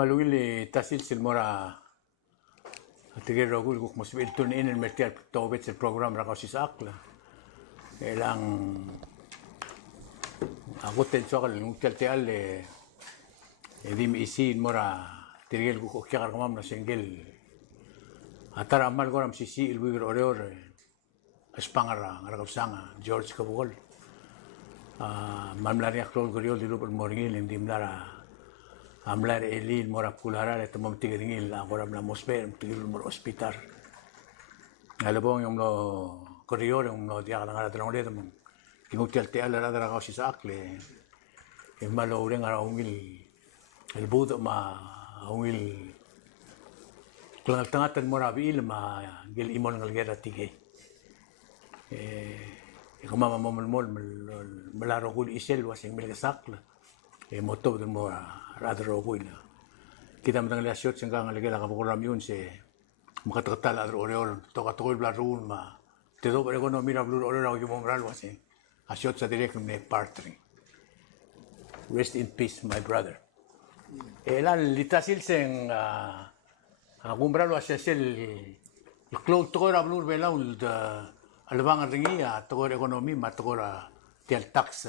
Malungili tasil silmora tigir rogul guk musbil tun in mertial tobet el program rakaw si sakla elang ako ten sokal ngutial tial edim isin mora tigil guk kyakar kamam na singgil atara amal goram sisi ilwigir oreor espangara rakaw sanga George Kabugol mamlari aklol goriol di lupul moringil hindi mlara amlar elin mora pulara le tomom tigringil agoram la mosper tigil mor hospital alabong yung lo koreor yung lo dia kala ngara drong le tomom kingutel te ala dara ka si sakle malo ureng ara ungil el budo ma ungil kung tangatan mora bil ma gel imon ngal gera tige kumama momol malaro kul isel wasing mil sakla moto del mora radro buina kita matang lasyot singgang lagela ka program yun si makatatal adro oreol to katol blarun ma tedo pero no mira blur oreol yung momral wasi asyot sa direct ne partri rest in peace my brother elan litasil sing agumbral wasi sel cloud to ra blur belaul albang ringia to economy matogora tel tax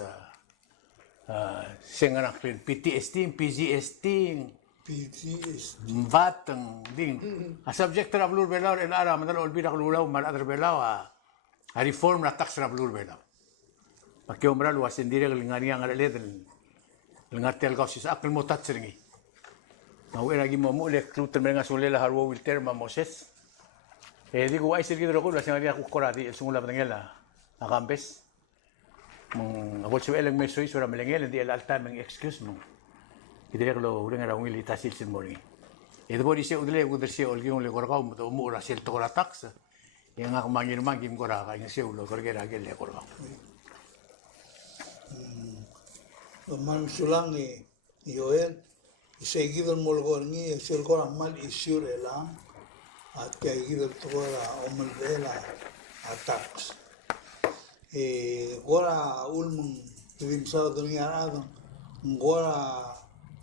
senganak rin PTSD, PGSD, batang ding. A subject na blur belaw en ara madal olbi na klulaw mal adar belaw a reform na tax na blur belaw. Pakiomral was indire lingani ang aled lingatel ka sis akil mo tat seringi. Nawe lagi mo mo le kluter menga sulela harwo wilter ma Moses. Digo ay sirgi ro ko la sengaria ko korati el sungula batangela akambes. Ako siya elang may soy sura melengel hindi al time ang excuse mo. Idire ko uring ara ungili tasil sin mori. Edo di siya udle uder siya olgi ung le korkaw mo to umura siya to kora tax. Yang ako mangin mangim kora ka yung siya ulo korgera gel le korkaw. Man sulang ni Joel isegidon molgor ni sel kora mal isur elang at kay gidon to kora omal bela tax. Gora ulmung tibim sa dunia adon gora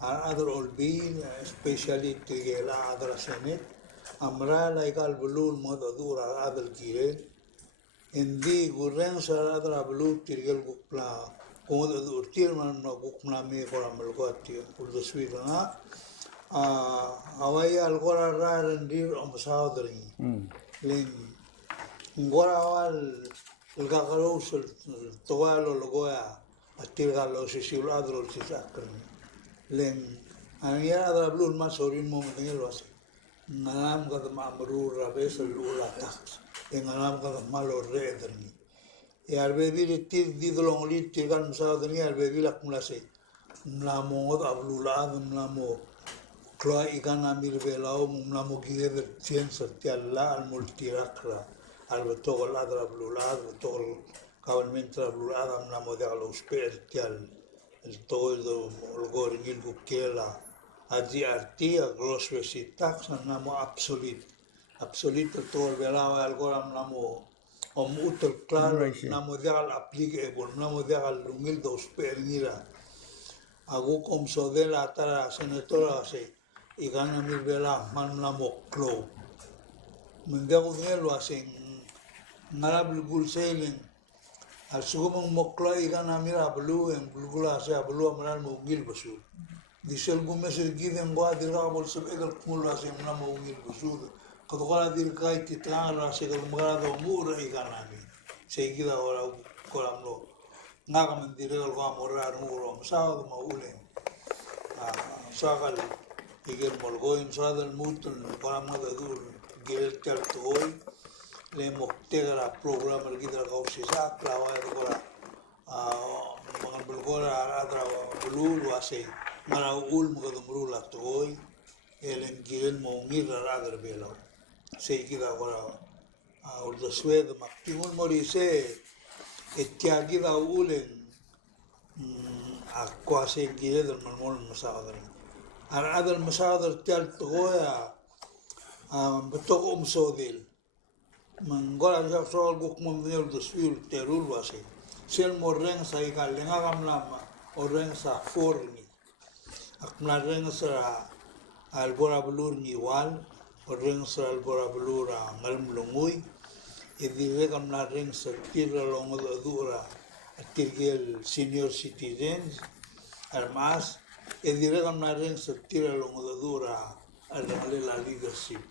ador olbil especially tigela adra senet amra laikal bulul mod adura adal kiren indi gurren sa adra bulul tigel gukla mod adur tirman no gukna me gora melgoti uldo swidana awaya gora rarendir om saudri len gora wal el gagalos el towalo logoya atirgalo sisiladro el sisakren len ania da blur mas orin mo ngelo as ngalam ka ma amru rabes el ula tax en ngalam ka malo redni e arbe bir tir didlong lit tirgan sa dni arbe bir akumlase mlamo da blula mlamo kloa igana mir belao mlamo giver ciencia tialla al multirakra al togol adra blulad togol cabalmente blulad amna modelo spiritual el togol el gorgil bukela adi artia grosvesi tax namo absolute togol velava al goram namo utol claro namo degal applicable namo degal lumil dos pernira agu kom sodela tara senatora se igana mir vela man namo klo mendago ngelo asen ngarab gul sailing al sugumong mokla ikan amira belu en bulgula sa belu amral mugil basul disel gumes giden gwa dirga bol sub egal kumula se na mugil basul kadwala dir kai titanga se gal magara do mura ikan ami se gida ora kolamno naga mendirel gwa morar muro sa do maulen sagal igel molgoin sadal mutul kolamno dur gel tartoy le moktegra program kita kau sisa klawa itu kora mangan bulgora adra bulul wase ngara ul mga dumrul atoy elen giren mo ngira adra belo se kita kora ulda swed maktimun mori se etya kita ulen akwa se giren malmol masadar adal masadar tal toya betok sodil Manggola siya soal guk mumnil do swil terul wasi. Sel moreng sa ikal lenga kam lama oreng sa forni. Akna reng sa albora belur ni wal, ring sa albora belur ngalam lungui, idire kam na ring sa tira long dura, tirgel senior citizens, armas, idire kam na ring sa tira long dura, la leadership,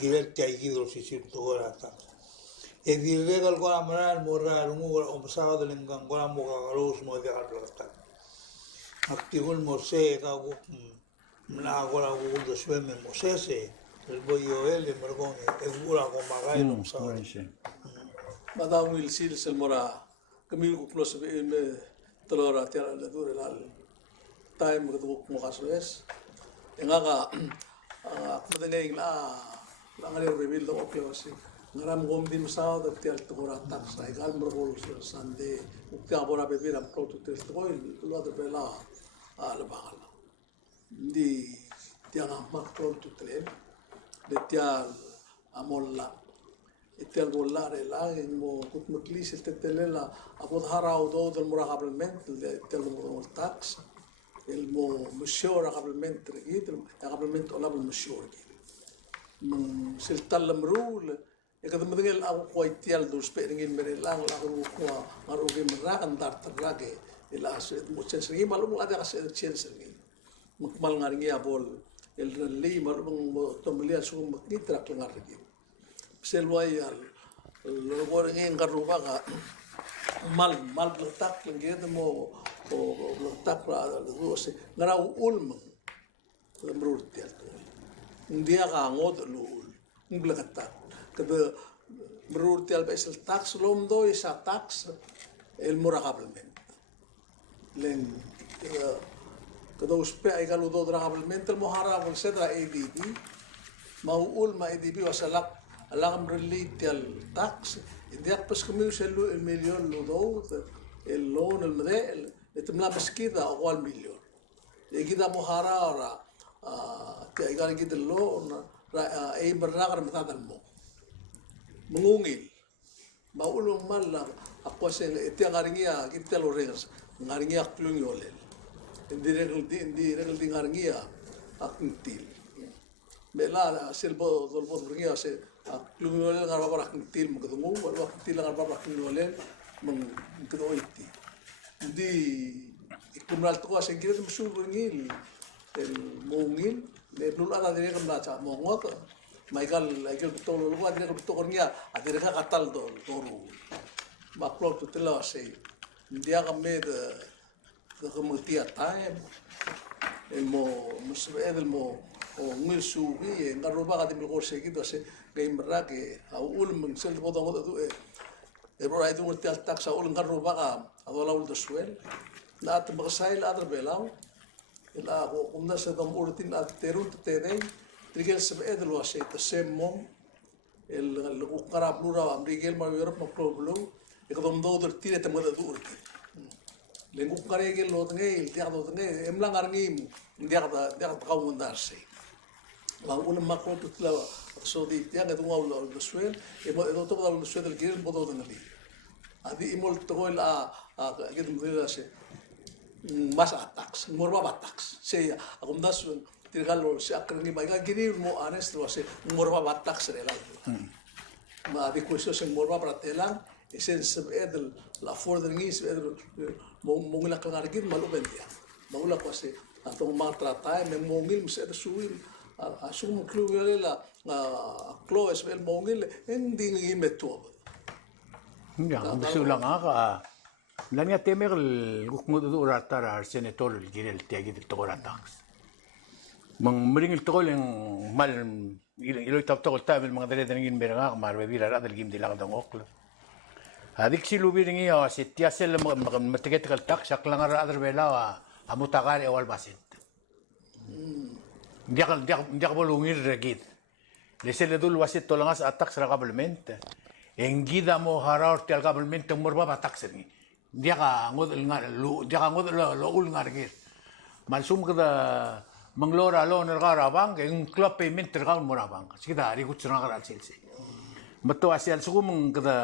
giret kay gidro si tora ta. Idire kal ko amral mora rungu umsao de lenggang ko mo ka karos mo de ka aktivul Mosé kagu na agora o do sweme Mosé el boyo el mergon e gura ko magay no sa Madam will seal selmora kamil ko plus me tolora tira la dure la time ko mo kaswes engaga madengay la ngale reveal do oklosi ngaram gom din sa da tial to ora tak sa igal mergol sande ukta bora bebira pro to tel to lo da bela ala bagala di tiang mak pro to tel de tial amolla itel bolla re la mo kut maklis el telela abod harau do del muraqablement tel mo tax el mo mashura qablement regid qablement olab el mashura من سلطان المرول إذا ما تقول أو قويتيال دوس بيرين مريلان لا قوة مروجي مراكن دار تراجع إلى أسد متشنسرين معلوم لا ده أسد تشنسرين مكمل ngari abol اللي معلوم تملي أسوق مكني تراك ngari selwayal logor ngin karubaga mal letak ngede mo letak la dos ngarau ulm lemrut tial ndia ka ngod lul nglakata kada merur tial besel tax lom do isa tax el muraqablement len kada uspe ay galu do draqablement el muhara wal sedra ADB maul ma ADB wasalak alam relit tial tax indiak pas kami selu el milyon lo do el loan el mede etemla meskida awal milyon egida muhara ora kaya ikan kita lo berragar matadan mo mengungil maulong malam ako sa iti ang ngaringiya kita lo rengas ngaringiya klung yolel hindi regal di ngaringiya akintil bela silbo dolbo ngaringiya se klung yolel ngaraba akintil magdungu wala akintil ngaraba klung yolel mengkedoiti hindi ikumral to kasi kita masubur ngil el mungil le blul ada dire kam nacha mongot Michael to lo gua dire to kornya adire ka katal do toru maklo to tela se dia kam med de kemutia time el mo musbed el mo o ngil subi ngaroba ka dimil gorse gitu se game rake au ul mun sel bodo do e bro ai dungu tel taxa ul ngaroba ka adola ul do suel la at bagsai la adre belau ila qumna sa dam urtin at terut tedei trigel sabed lo se tasemmo el qara blura amrigel ma yorop ma problem ikdom do dur tire te mada dur lengu qare gel lo tnge il tiaq do tnge emla ngarngim ndiaq qawun darse la un ma ko tutla so di tiaq do ngol lo suel e do to do suel el gel bodo tnge adi imol to la ged mudira se mas atax morba batax se agundas tirgalo se akrengi maiga gini mo anes lo se morba batax regal ma di questo se morba pratelan esen sebedel la fordering is mongila klargir malu bendia maula ko se atong matrata me mongil se suil asum cluele la cloes vel mongil ending i meto ya gusto lang ka lania temer el gukmud do ratara senator el girel tiagi de togora tax mang mring el togol en mal ilo tap togol tabel mga dere dengin beranga mar bebira ra del gim dilang dong oklo adik si lubiring iyo si tiasel matiket kal tax saklang ra adar bela amutagar e wal basit dia bolungir regid lesel dul wasit tolangas atax ra kabelmente engida mo harar tel kabelmente morba batax ni dia ka ngod lo ul ngargir malsum kada manglora lo nergara bang en club payment tergal morabang sikida ri kutsna gara chilse matto asial sugum kada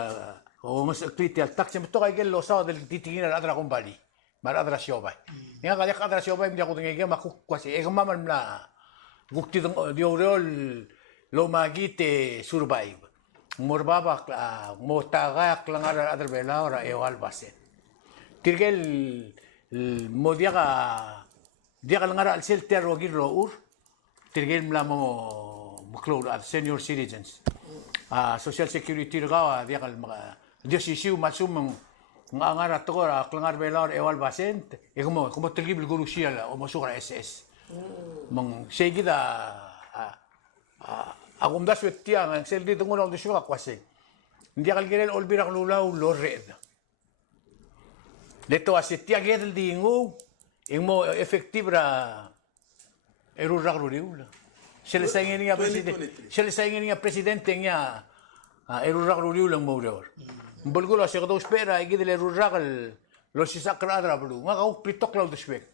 o mas kliti al taxi matto kay lo sa del titingin al adra kumbali mar adra siobay nga kaya adra siobay dia ko tingi makuk kwasi e kamaman na gukti di orol lo magite survive. Morbabak mo tagak lang adar bela ora ewal baset. Tirgel mo dia ka langara al sel ter wagir rour. Tirgel mlamo muklo at senior citizens. Social security gawa dia kal mga Dios isiu masum nga ngara to ra klangar bela ora ewal baset. Como tirgil guru siala o masukra SS. Mang segida agum das wetia ang sel di tungol ang disuka kwase. Hindi akal girel olbira klulaw lored. Leto asetia gedel di ingo imo effective ra erurra kluriula. Sel saingin nga presidente. Sel saingin nga presidente nga erurra kluriula mo reor. Bulgulo sa kato espera igidel erurra kal lo si sakra ra bulu. Nga kau pritok law despek.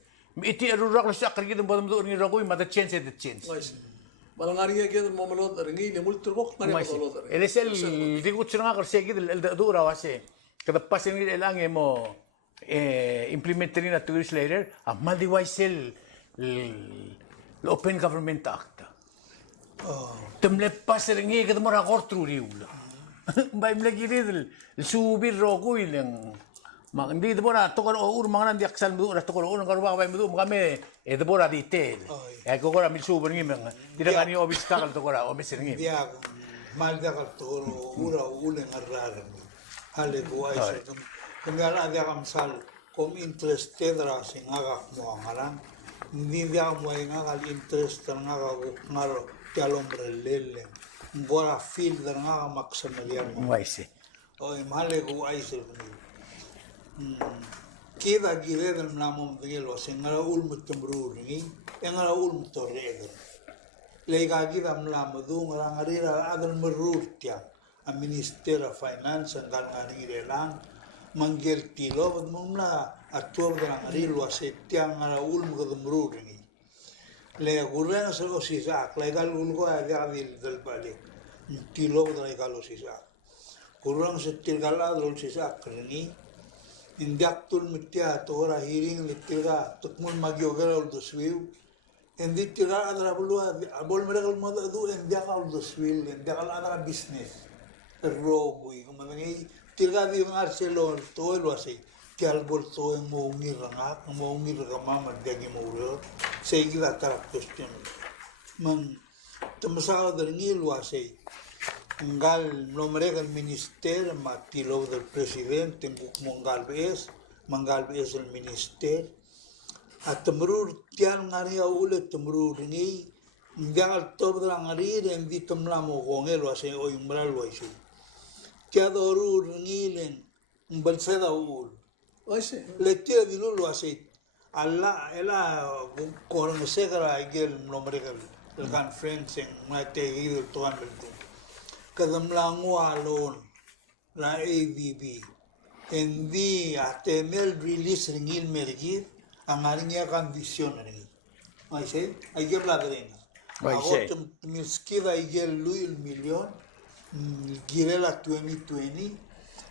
Iti erurra kal sakra gidel bodam do ni ragoy mada chance the chance. Malangari kaya mo malot ringi ni multurok na malot. Elesel digut siranga karsegi el dura wase. Kada pasin ni elang mo implementerin at 2 years later amal di waisel Open Government Act. Temle pasiringi kada mo rakor truriula. Bay mlagi ridel subir rogo ilang hindi de bona to ko ur mga nandiak sal mu to ko ur ngaro ba mu kami de bora detail ko ko mi subir ngi mga tidak ani obstacle to ko ra o mesin ngi dia mal da kal to ura ule ngarrar hale buai so kengala dia kamsal kom interest tedra singaga mo ngaran ni dia mo ngagal interest ngaga ngaro tialombre lele bora feel ngaga maksamalian mo waisi o male ko ai so Kida gire del mlamom dingelo sengara ulmut tembrur ni engara ulmut torreder lega gida mlamo du ngara ngarira adal merurtia a ministera finance ngal ngari relang manggel tilo mumla atur dengan ngari lu asetia ngara ulmut tembrur ni le gurena so sisak legal ulgo ada del balik tilo lega lo sisak kurang setil gala lo sisak ni Indaktul mitia tora hearing litira tukmul magiogera ul doswiu endi tira adra bulua abol mereka mada du endakal doswil endakal adra business robui kumangi tira di Marcelo to lo así que al bolso mo ngiranga mo ngiranga mama dagi mo ro seguida tara question man temasao del lo así Ngal nombre del ministerio matilo del presidente Mangal BS el ministerio atemrur tian ngaria ule temrur ni ngal tob de ngari en ditom lamo gongelo ase o umbral waisu tia dorur ngilen balseda ul Oise. le tia di lo ase alla ela con segra igel nombre del conference en mate ir toan beltu kadamlango alon la ABB endi atemel release ringil mergir angaringa condition ringi aise aige bladrena agotem miskida aige luil million girela 2020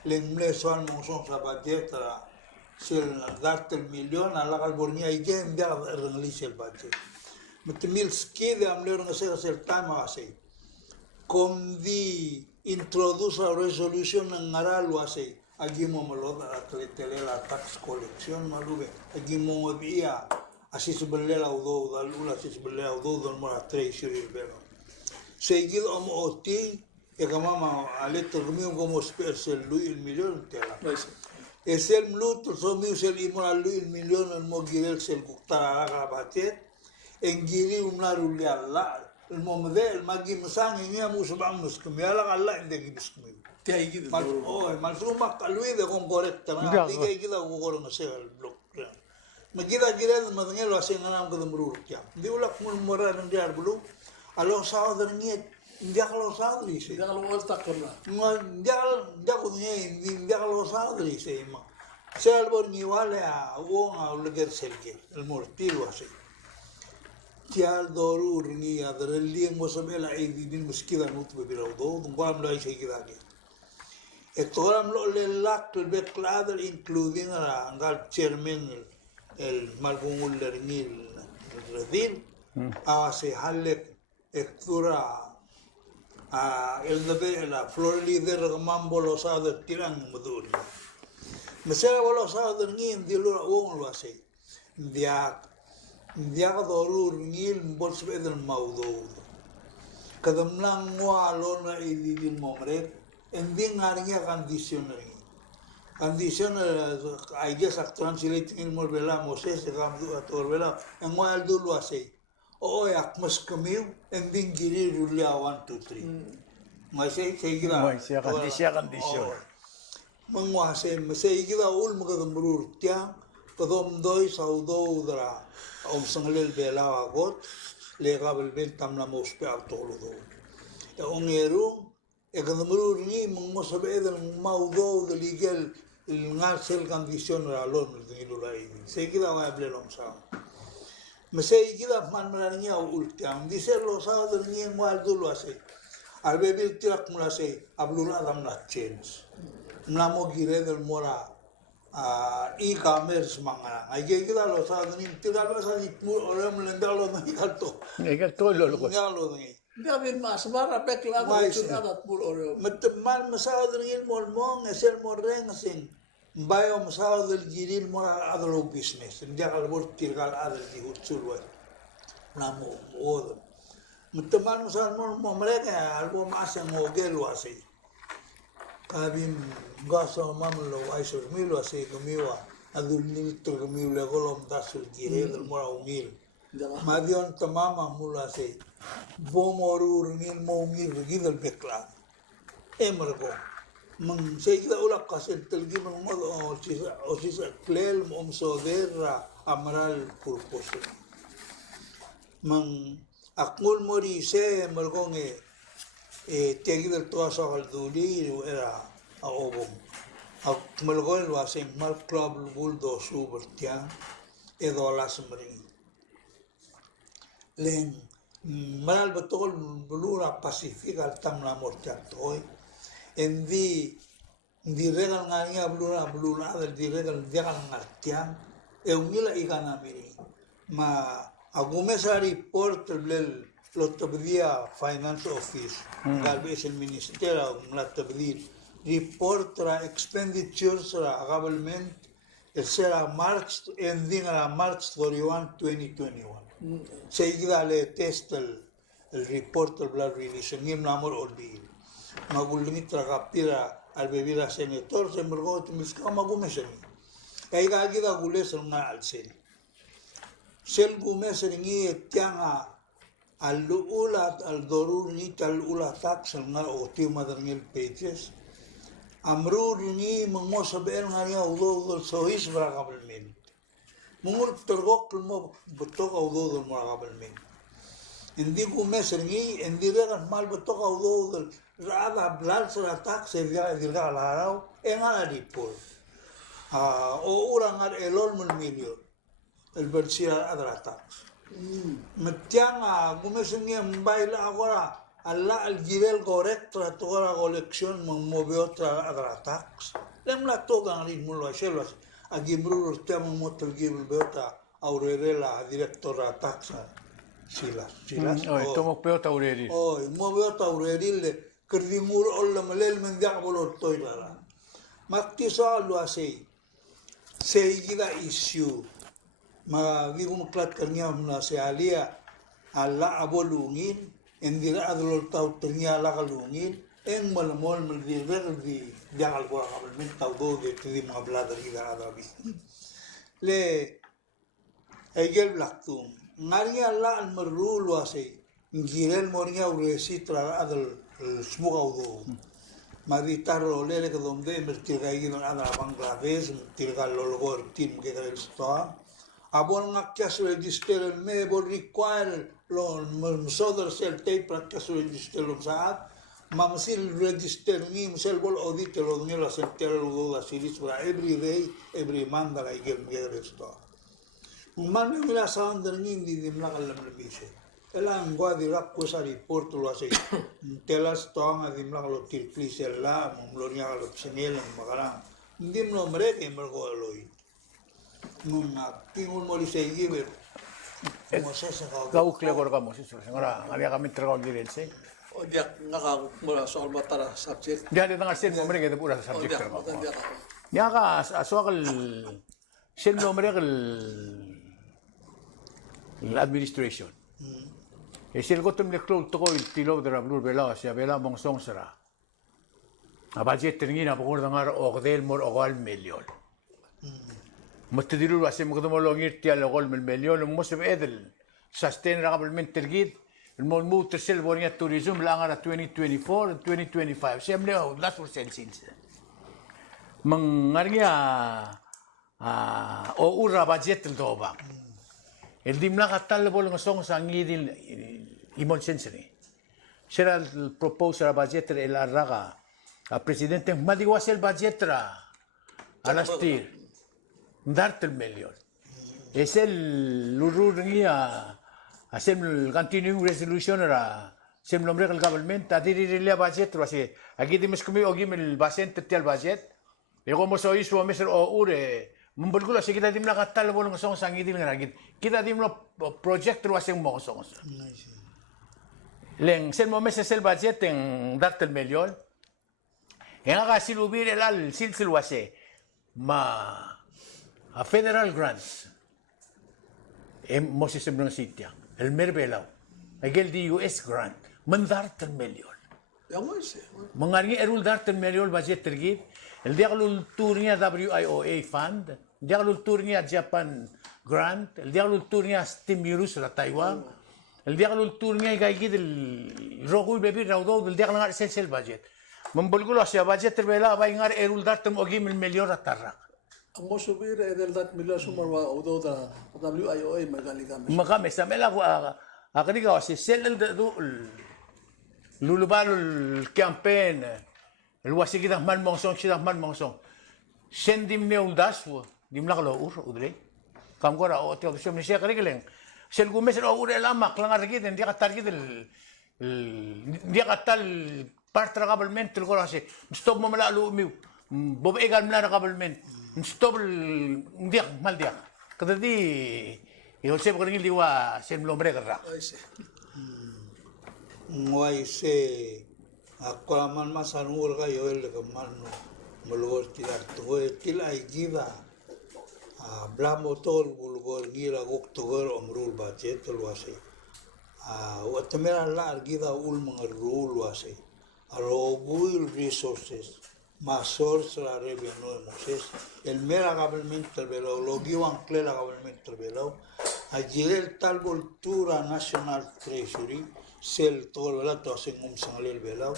lemle soal monson sabatetra sel dartel million ala galbornia aige endia release el budget metemil skida amler ngase sel time ase con di introduce a resolution en ngaralu ase agi mo maloda atletele la tax collection malube agi mo bia asi sebelela udo dal ula asi sebelela udo dal mora treasury belo seguido om oti e kamama aletto rumio como spersel lui il million tela es el mlut so mi sel imoral lui il million el mo girel sel kuktara la batet en giri unaru li alla el momdel magi masang ini amu sabang muskum ya la alla inde gibiskum Tia igid. mal suma kalui de con correcta na diga igida ko ko no se el blok magida gira madngelo asen ngam ko demrur kya di ulak mul morar ndiar bulu alo sao de niet ndia lo sao lise Dia kalau mau tak kena. ndia ko ndia lo sao lise ma se albor ni wale a won a leger selke el mortilo así Tial dorur ni adrelli mo sabela ay din muskila nutbe bilawdo ngam la ay kida ni Etoram lo le lac el becladel including a angal chairman el malbungul lerni el redil se halek ektura el debe la flor líder mambo los ada tirang maduri mesela los ada ngin di lura wong lo ase dia dorur ngil bols bedel maudo kadamlang walo na idil momret ending ngarinya conditioner I guess translating in more bela Moses gamdu ator bela engwal dulu ase o yak mas kamiu ending giri rulia 1 2 3 masih saya kira condition menguasai masih kira ul magadamrur tiang kadom doi saudo udara sangalel bela agot lega belbel tamla mospe atolo ya ongeru kadamrur ni mengmosabe del maudo del igel ngasel condition ralon del ilulai saya kira wa belom sa masih kira man maranya ultiang dice los sábados ni en mal dulu ase al bebil tirak mulase ablul adam na change namo gire del mora e-commerce mangana aye kira los sábados ni tirak los ase ore mulendalo na ikalto lo ko ngalo ni David mas mara pekla Mas- adat pur ore. mal sábado ni molmon es el morren sin bayo sábado del giril mora adlo business dia kalbor tirgal adal di hutsulwa namo odo teman musalman mereka albo masa ngogel wasi kabin gaso mamlo aisur milo ase kamiwa adul nil to kamiwa golom dasul gire del mora umil madion tamama mula ase bomorur ngil mo ngil gidal bekla emergo mang segida ulak kasel telgi mang modo osisa klel mom sodera amral purpose mang akmul mori se mergonge tegida toa sakal duli era a obom akmul lo asing mal club buldo subertia edo las mring len mal betul belura pasifika tamna mortiatoy di regal ngania bluna del di regal jangan ngartian unila igana miri ma agumesa report del lo tabdia finance office galbes el ministerio la tabdia report ra expenditures ra government será march ending ra march 31 2021 seguida le test el report del bla release ni namor olbi magulingit rakapira al bebir a senator se mergot miska magumeseni kay gagida gules nga al sel gumeseni tianga al ulat al dorur ni tal ulatak nga oti madarngel pages amrur ni mangmosaber nga ya udo sois bragabalmen mungul tergok mo betok udo bragabalmen hindi gumeseni hindi regan mal betok udo rada blal seratak se dirga larau engala dipol o urangar elol milio el bersia adratak metianga gumesengi mbaila agora alla al girel correct tratora colección move otra adratak lemla toga ritmo lo chelas agimbrur temo motel gibel beota aurerela directora taxa silas tomo peota ureri move otra aurerille kerdimur olla malel men diabolo toilara makti salo ase seigida issue ma vigum klat kanya na se alia alla abolungin endira adol tau tnya la kalungin en malmol maldir di jangal ko kabel men tau do de ti ma blada ida adabi le egel blaktum ngaria la al marul ase ngirel moria uresitra adol semua udo maditaro lele ke donde mertigai no ada Bangladesh tirgal lolgor tim ke del sta abon ngakya register me bol require lo msodar sel tape prakya register lo saat mamsil register ni msel bol audit lo ni la sentel lo da silis para every day every month la igel me del sta man me la sound ni di mlakal lebise elang gua di rak ko sa report lo ase telas tong adim la lo tirplis la mumlonya lo senel magara ndim no mere ke mergo loi nunga tingul mori segi ber Moses ang Kau klegor ka mo si Sus. Ngara ali kami trago girense. O diak nga ka mura soal matara subject. Dia ada tengah sen nomere kita pura O subject diak, trago. o diak ako. Ya ka aswakal sen nomere el administration. Esil ko tum leklo to ko tilo de rablur bela sia bela mong song sara. A budget tingina pagor dangar og del mor ogal milyon. متديروا له عشان مقدموا له غير تيال غول من المليون وموسم ادل ساستين قبل من تلقيت المولمو ترسل بوريا توريزم لانغرا 2024 2025 سيم له لاس ورسل سينس من غاريا او اورا باجيت الدوبا الديملا قتل بول نسون سانغي دي ايمون سنسري será el proposal budget el arraga a presidente ما دي واسل budget على ستير دارت المليون es el lururnia hacem el continuing resolution ra sem nombre el government adiri le budget ro así aquí dimes kumi ogim el basente tel budget e como so isu meser o ure mumbulgulo así kita dimna katal bolong song sangi dim ngagit kita dimno project ro asing mo song leng sem mo meses el budget en dart el million en aga silubir el al silsil wase ma a federal grants Moses Sembrong Sitia el merbelaw agel di US grant mandart el million Yang mo isi. mangarni erul dart el million budget tergid el diaglo turnya WIOA fund diaglo turnya Japan grant el diaglo turnya stimulus la Taiwan el diaglo turnya gaigid el rogul bebi rawdo el diaglo ngar essential budget mambulgulo asya budget terbela bay ngar erul dart el ogim el million ratarrak Ang mo subir edel dat mila sumarwa udo da WIOA magaligam. Makame sa mela ko akani ka si sel do lulubalo el campaign el wasi kita man mongsong kita man mongsong sendim ne uldas dim la lo ur udre kam gora o te option ni sia karigeleng sel gumes o ur lama klangar gid dia katar gid dia katal part government el gora si stop mo mala lu mi bob egal mala government stop dia mal dia kada di yo se pagil diwa sem lombre garra Ay si. Nguay se akolaman masanul ka yo el kaman no mulgor tilar to tila igida blamo tol bulgor gira gok togor omrul budget tol wase watamera la gida ul mangarul wase alo buil resources source la revenue Moses el mera government below lo giwan clela government below agir el tal cultura national treasury sel todo la to hacen sangalel below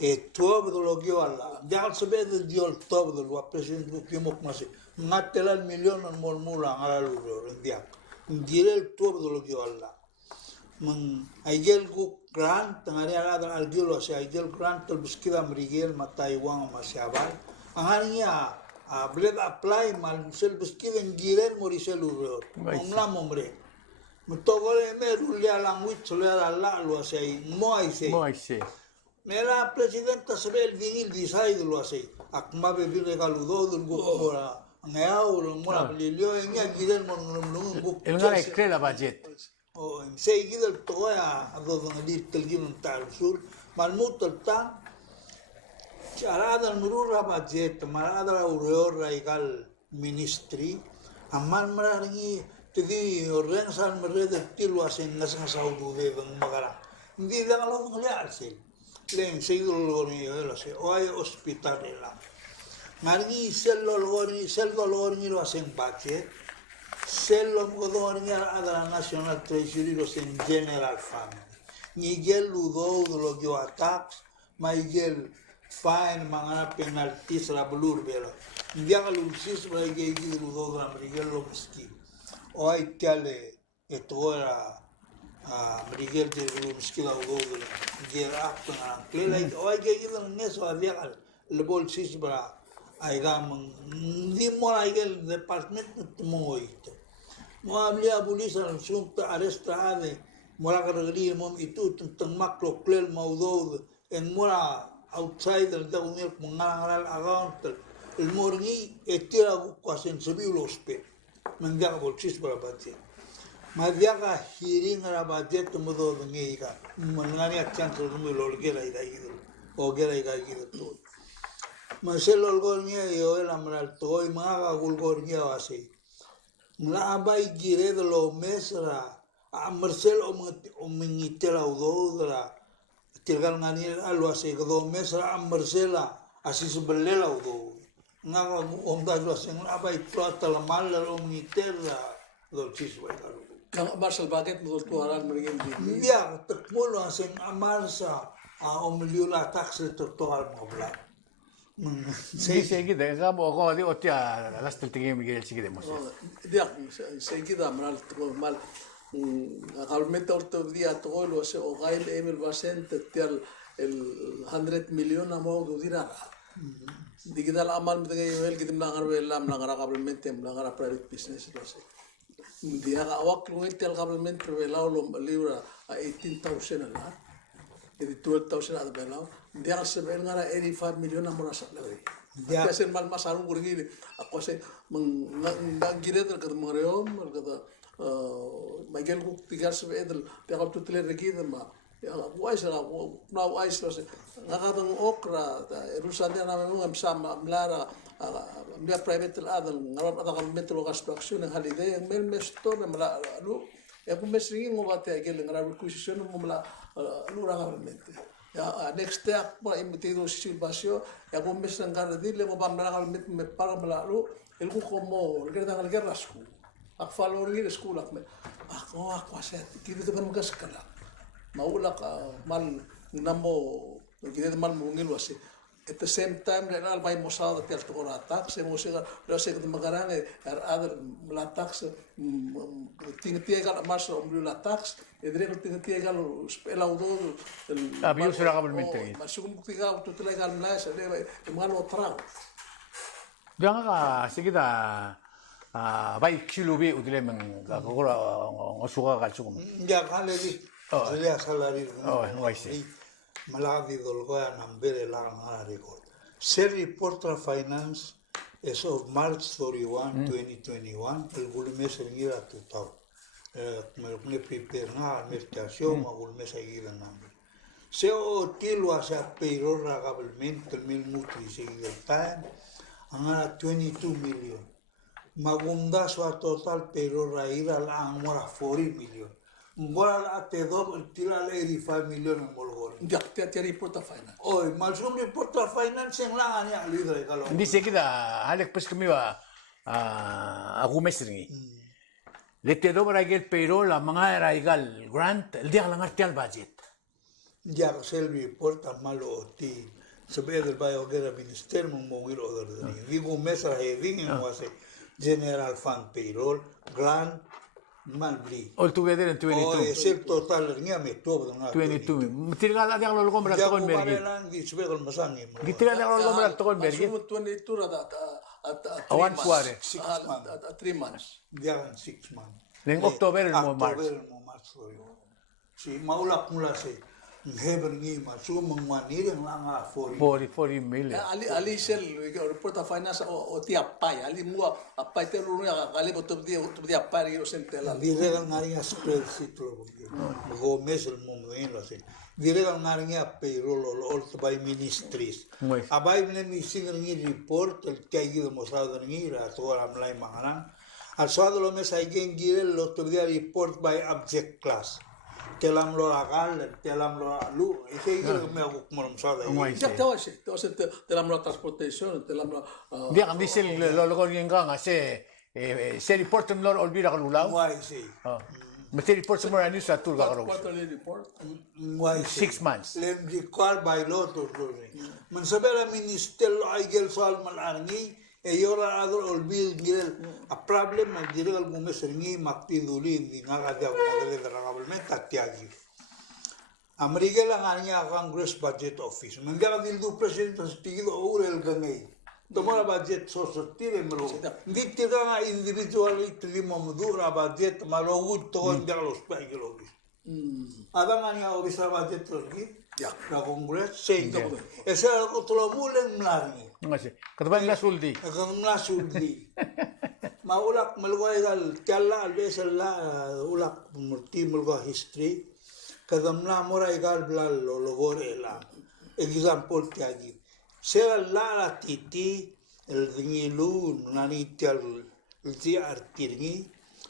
e todo lo giwala ya sabe de diol todo lo presidente que mo mas natela el millón en mormula ala lo rendia dir el todo lo giwala man aigel gu grant tangari ala al gilo se aigel grant el buskida mrigel ma Taiwan ma Siabal angania a bled apply mal sel buskida ngiren morisel uror omla momre mutogole me rulia language le ala lo se mo aise mera presidenta se el vinil decide lo se akma be bi regaludo dul gu mora ngao mora bilio en ngiren mon gu el ngara cree la budget seguido el toya a donde dice el guion tal sur malmut el tan charada el murura budget marada la uror raigal ministry amal marani te di orden sal mere de tilo asen nasa saudu de magara ndi da lo ngliarse len seguido lo ni lo se o hay hospital la marni sel lo ni lo asen budget sello godornia alla national treasury lo sen general fund nigel ludo lo yo tax maigel fine mangana penalties la blur belo ndiaga lusis ba ge ludo la mrigel lo miski o ai tale etora a mrigel de lo miski la ludo ge rapto na plela o ai ge lo neso avia le bol sis bra ai gam di mora el department moito mo hablia polisa sunta arresta ave mora gargli mom itu tentang makro klel maudo en mora outside del unir mungal account el morni etira ko sen civil hospe mendia bolchis para bati Madiaka hearing ra budget mudo ngi ka mangani action to mu lol gera ida gitu o gera ida gitu to masel lol gol ngi yo el amral to i maga gul gol ngi wasi mla abai gire de lo mesra a marcel o mingitela o dodra tirgal ngani algo así do mesra a marcela así sebelela o do ngaga onda lo sen abai trata la mal lo mingitela do chiswa Kang Marshall bakit mo to aran merigin di? Ya, tekmulo asing amarsa omliula taksi total mobla. Sí, seguida, kamo ako di otya alas tingin Miguel sige mo. Dia seguida mal to mal akalmeta orto dia to lo se o gail Emil Basent tial el 100 million amo do dira. Digidal amal mitanga yel gidim langar welam langar kabelmente langar private business lo se. Dia awak lungai tel kabelment belau lo libra 18,000 lah. Jadi 12,000 ada belau. Dia sebel ngara 85 million amona sa lagi. Dia sen mal masalung kurang aku se menggire ter kata mengereom kata Michael Cook tiga sebel dia kalau tutle lagi ma ya wise lah now wise lah ngakatang okra rusan dia namanya sama melara dia private adal ngarap atau metro construction yang haliday yang mesto memala lu ya aku mesringi ngobate agel ngarap requisition memala lu realmente ya next step pa imitido silbasio ya aku mes ngar dile mo bamala kalmet me para melalu ilku como el que tanga el rasku ak falori de school ak me aku aset kiri tu kan muka skala maulak mal nambo kiri mal mungil wasi at the same time na albay mo sa tel to ora tax mo siga lo se que magarang other la tax tinga gal mas la tax e dire que tinga gal el audo Abiyo sura kabelmente. masugum tiga to legal mlas de mal otra Diyan ka seguida bai kilubi udile men kakora ngosuga kalsugum. Ya kale di. Ya salari. Oh, ngaise. Maladi dolgoya nambere la ngara record. Ser reporter finance as of March 31, 2021, el gulmes ngira tutau. Me prepare na mercación a gulmes seguida nambe. Se o tilo asa payroll ragablemente el mil mutri seguida time angara 22 million. Magunda so a total payroll raira la angora 40 million. Mbora la te do tira le 85 million en bolgor. dia te reporta finance Oi, malsum reporter finance yang langan ya libre kalau. Hindi seguida halek pas kami wa ako mesringi. Lete do maragel pero la mga raigal grant el dia lang artial budget. Ya selvi reporter malo ti. Sabi del bayo gera minister mo mongil order ni. Digo mesa heading en wase general fund payroll grant malbli. All together in 22. Oh, es el total ni me todo na. 22. Tirgal ada lo compra Ya to ko con mergi. lang di sabi ko masangi. Tirgal ada lo compra to con mergi. Masuk 22 at 1 quarter. 3 months Ya 6 months. Ning October mo March. October mo March. Si maulak mula si heaven ni masu mangwanir ang langa 40. 40 million. ali sel reporta finance o ti appai ali mua appai te lu ya kali betul dia appai yo sentela Diregal ngaringa spreadsheet lo. Go mesel mo ngayon lo si. Diregal ngaringa payroll all by ministries. Muy. Abay na mi single ngi report el kayo mo sa do ngi ra to am lai mangaran. Al suado lo mes ay gen girel lo to dia report by object class. Telam lo agal, telam lo lu. Ese yo me hago como lo sabe. Muy. ya te vas te la transportation te la Dia kan diesel lo con nga se report mo lo olvida ka lulaw. Why see? Mete report mo ani sa tour ka ro. quarterly report Why 6 months. Lem di call by law to do. Man sabela minister lo ay gel sal mal arni e yora adol olbil gel a problem man dire al gumes ni mapiduli di nga dia ko magale probablemente atiagi. Amerika lang anya Congress Budget Office. Mangga dil du presidente stigido ore el ganay. Tomara budget so tire melo. Di tira nga individual itri mamdura budget malo to ndia los pagelo. Ada anya obisa budget lagi. Ya. La Congress sei. Esa ko tolo mulen mlani. Ngasi. Kataban na suldi. Akan mlasuldi. ulak malgo igal tialla albesalla ulak multi malgo history kadamna mora igal blal logore la example tiagi sel la titi el dingilu nani tial ti artirni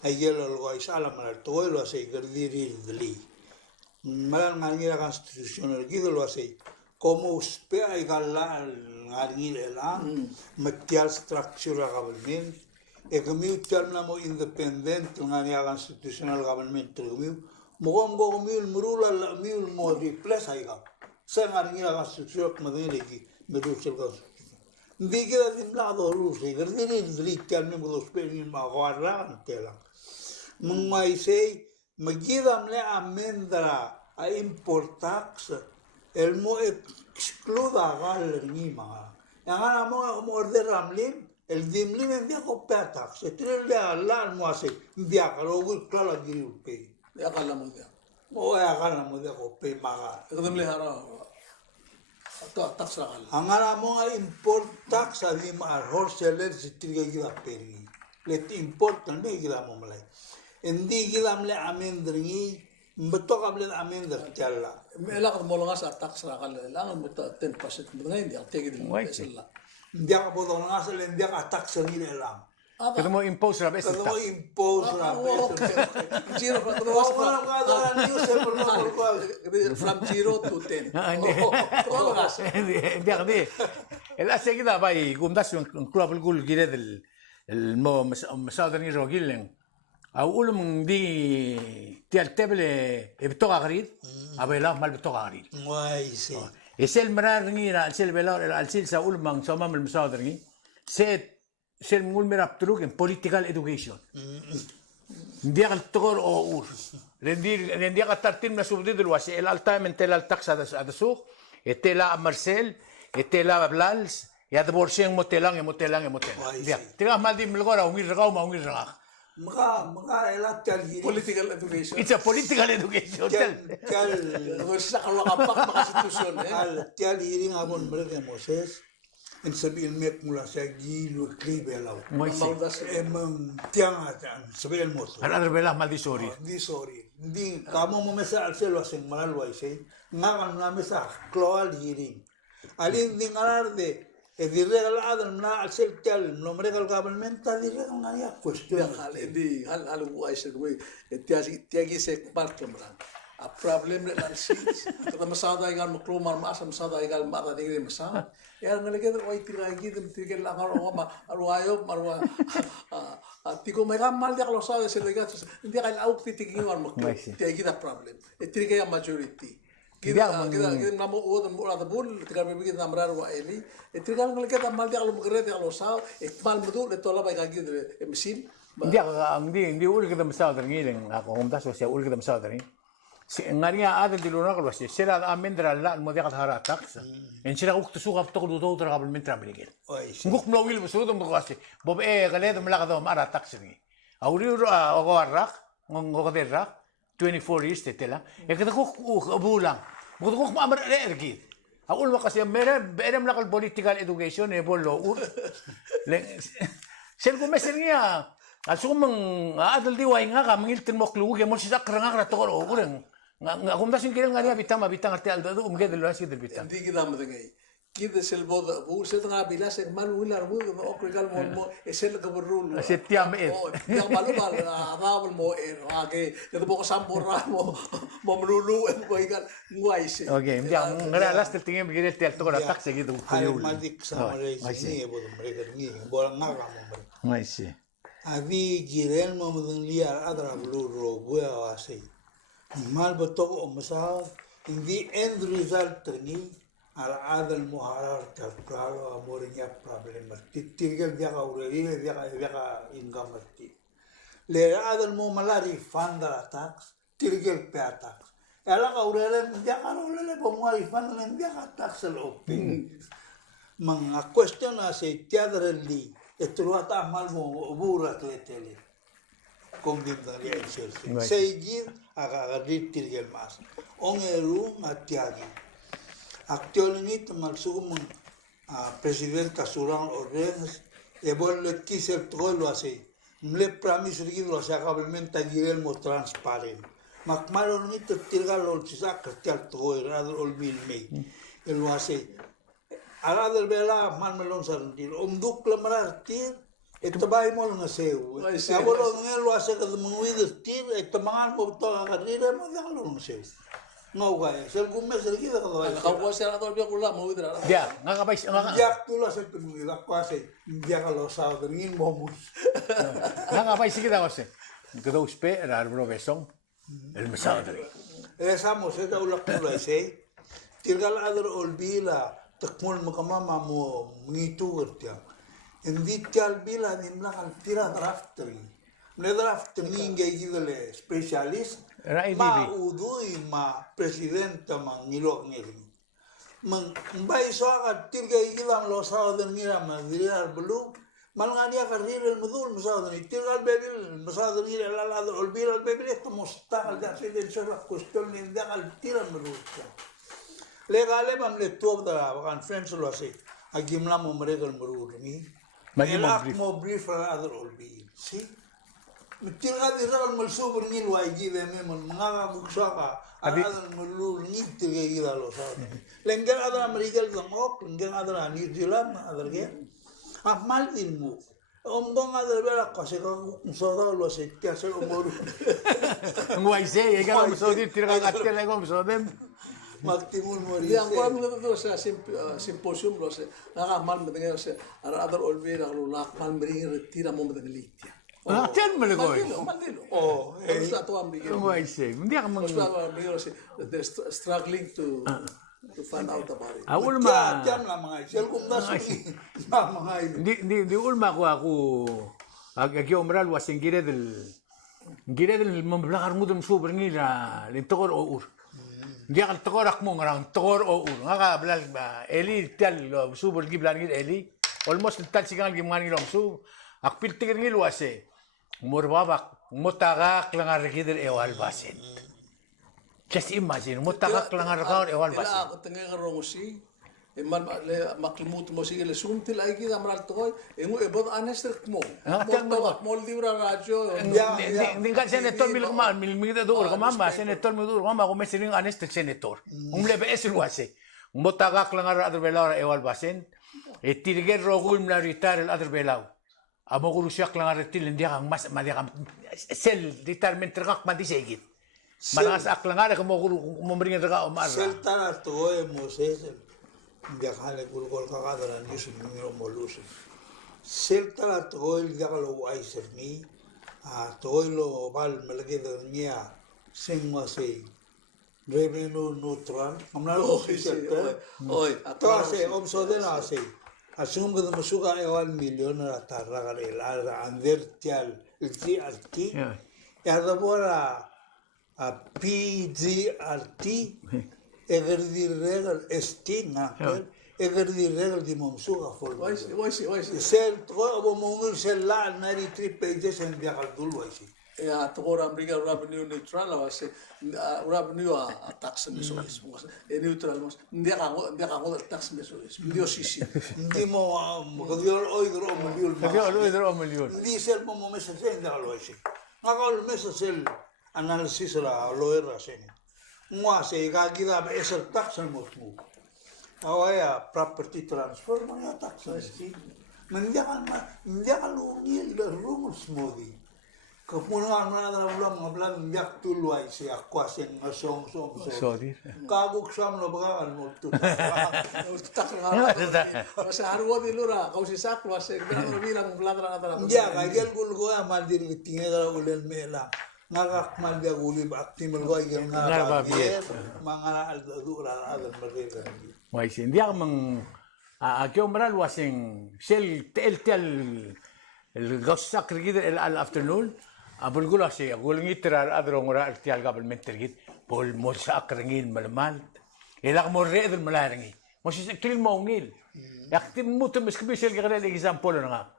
ayel lo isala mal todo lo hace gardiri dli mal ngani la constitution el gido lo hace como uspea igal la ngani la material structure government Egamiu tiarna mo independent ngani a constitutional government egamiu mo miul murula la miul mo replace aiga sa ngani a constitutional madini legi medu selga ndigira dimla do rusi gardini dili tiarna mo dos perin ma guarda antela mumai sei magida mle amendra a importax el mo excluda gal ni ma ngana mo order ramlim el dimli me envía con peta, se tiene el alar mo hace, envía que lo voy claro aquí el pe. Ya kala mo dia. O ya gana mo de ko pe maga. Kadam le hara to tax ra kala. Angara mo import tax ali ma wholesaler se tiene que ir a peri. Le import no gira mo malai. Endi gira mle amendringi, mbeto ka mle amendr tiala. Me la kad mo nga sa tax ra kala la mo 10% mo ngayon dia tegi di sala. Envía ka bodon ngasal envía ka tax ni le lam. Kada mo impose ra besa. Kada mo impose ra Zero from 0 to 10. Hindi. El hace que da vai gumdas un club el gol gire del el mo مساعدني روجيلن أقول من دي تيالتبل بتوع غريب أبيلا مال بتوع غريب. Wai si. يسال مرار نيرا السيل بلا السيل سأقول من سامم المساعدني سيل نقول مرا بتروك in political education. دي التغور أو رندي قترتين من سوبدي دلوقتي الالتايم انت الالتاكس هذا سوق التلا مارسيل التلا بلالس يا دبورشين موتيلان دي تلا ما دي ملغورا ومير رغاو ما ومير رغا Mga elat tial Political education. it's a political education tial Wala ka kapak mga institusyon tial hiring abon mereka Moses en sabihin mek mula sa gilu klibelaw. Emang tiang atan sabihin mo. another bela mal di sorry Di sorry. Di kamu mo mesa al selo asing malalway say ngakan na mesa kloal hiring. Alin di ngalar de di regal adal na al sel tial no regal government di regal na ya question. Hindi hal ay sa gawin tiagi sa parklamran. A problem na lang sis. Kada masada igal maklumar masa masada igal mata digre masada. Ya ngalagay ay tiragi dem tigel lang aro ma aruayo marwa tiko may kamal dia kalau sa selegat hindi kay auk titigin war maklo. Tiagi da problem. Tirigay majority. Kita namo uod mo ada bul tigal bibigit namrar wa eli. Tigal ngalagay amal dia kalau magre dia kalau sa ikmal mudu le tola bay kagi de misil. hindi ul kita masada ngiling ako kumtas siya ul kita masada ni ngaria ada di luar kalau sih sila amendra la المذيع هذا تاكس ان شلا وقت سوق بتقول دو ترى قبل من ترى بيجي نقول ملويل بسود مقاسي بوب ايه غلاد ملاقه ما تاكس ني اوري اغورق غودرق 24 years تلا كده كوك ابولا بقول ما امر ارجي اقول وقاسي مره بيرم لك البوليتيكال ادوكيشن يقول له سيلكم مسرنيا asum adal di way nga ka mangil tin moklu ge mo si sakra nga ra tokor o kurang nga kum dasin kirel nga bitang mabitang arte aldo umge del wasi del bitang Hindi kita madagay. Kita selbo da bu sa nga bilas mal wilar mo o krigal mo esel ka burul. setiam et Yang malu bal arabal mo age kada mo kasambora mo mamlulu mo igal nguay si. okay nga last tingin bigel tel tokor atak seguido Hay madik sa Malaysia ni ebo mereka ni bolang ngaka mo. I see Abi giren mo mudeng liar adra bluro gue awasi. Mal betok omsa in the end result ni al adal muharar terklaro amornya problem. Titigel dia ka ureli dia ka income mati. Le adal mo malari fanda tax tigel pe tax. Ela ka ureli dia ka ureli pomari fanda dia ka tax lo pe. Mga question ase tiadreli etruata mal mo bura tleteli kondim dari exercise seigir aga tirgel mas ongeru atiagi actualni mal sugum president kasurang orens ebol le kisel trolo ase mle pramis rigido la sacablemente Guillermo transparent. Macmalo nito tirgalo sisa kertial toy radol olbil me. El wase. Aradel bela man melon sarntil. Duk lamarar tir tabay mo nga seu. Abolo ngel wase kad mungwid tir tamangan mo to karira mo dalo nga seu. No gaya, sel gumes rigida kada. Kawa sa ato biya kula mo vidra. Dia, ngakabay nga Jak tula sa tumida kwase. Dia kalau sa dringin momus. ngakabay sige daw se. Gado uspe era arbro besong. El mesadri. Esamos esa ulak tula se. Tirgal adar olbila takmul makamama mo ngitu gertia. Endi tial bila nimla kan tira draftri. Ne draft ninge gidele specialist. Era Ma IDB. udui ma presidenta ma ngilo ngiri. Mbai soaga tirga igidam lo sao de mira ma diria blu. Malngania carril el mudul musao de tirga el bebil musao de mira la la olvida el bebil esto mostag de hacer de la cuestión de al tira mudul. Legale mam le tuob da kan friends lo así. Aquí mla mo mrega el mudul ni. Magi mo El brief. mo brief la adro olvida. Sí. Tirga di ral mal subur ni lo ay give me mga buksaga. Adal mulul ni tirga gida lo sao. Lengan adra amerikal zamok, lengan adra New Zealand adra ge. Mal din mo. Ombong adra bela kasi ko soda lo se ti hacer umor. Ngway se, ega mo so di tirga gatel ega mo so dem. Magtimul mo Di ang kuram nito to sa symposium lo sa nakamal mo tinga sa arador olvira lo lakmal mering retira mo madalitia. Ten mo legoy. Mandilo. Oh, Sa to ang bigyan. Ngway se. Hindi ka mang They're struggling to find out about it. Awul ya ma. jam la mga sel kum na sui. Mga Di ulma ko ako agi omral wasing gire del mamblakar mo dum super nila lintokor o ur. Dia kal tokor akmo ngarang tokor o ur. Nga blal ba eli tal super giblan ngil eli. Almost tal sigang gimang ngilom su. Akpil tigir ngil wase. Murbabak mutagak langar gider ewal basin. Just imagine mutagak langar kaur ewal basin. Ila ako tanga karong si man maklimut mo sige le sumtil ay kita maral toy engu ebot anester mo. Mol libra radyo. Hindi ka senator mil dur kama senator mil dur kama kung siling honest senator. Lebe esul wase. Mutagak langar adar belaw ewal basin. Tirger rogul na retire adar belaw. Amo ko siya lang retil hindi kang mas madikam sel retirement tragak madisegit. Manas aklang ara kamo kumumring traga o mara. sel tara to mo se dia kale gol kakadara ni su numero molus. Sel tara to el dia lo ai serni a to lo val melge de nia sen wase revenue neutral. Amna lo se Oy, to ase om so de na ase. Asum que me suga igual millón a tarragar el ander tial el TRT e adobora a PGRT egerdi regal estina egerdi regal di momsuga for Oy. sel tro abo mongul sel la nari 3 pages en dia dul waisi Ya tokora amriga revenue neutral was revenue tax meso is. Neutral mas. Dia ka tax meso is. Dio sisi. ndi mo godiol oidro milion Kaya milyon. Di sel mo mesa sen da lo ese. Agol mesa sel análisis la lo era sen. Mo se ga gida es el tax mo tu. Awaya property transfer mo ya tax si. Mendiakan lo ni le rumus modi. Kepunuan mana dalam ulang ngablan yak tuluai si akuasen ngasong Sorry. Kaguk sam lo bagan mo tu. Tak nga. Mas harwa di lura kau si sak was bilang beladra antara. Ya kagel gul go amaldir tinga dala ulen mela. Ngagak mal dia guli bakti mel go igel ngaba bier mangala al dura al mereka. Wai sin dia mang aquí omral wasing sel tel el gosak rigid el afternoon. Abul gula si agul ngitrar adro ngora tial gabel mentergit pol mo sa akrangin malmal. Elak mo re del malarangi. Mo si klin mo ngil. Yaktim mo to miskbisel gare example nga.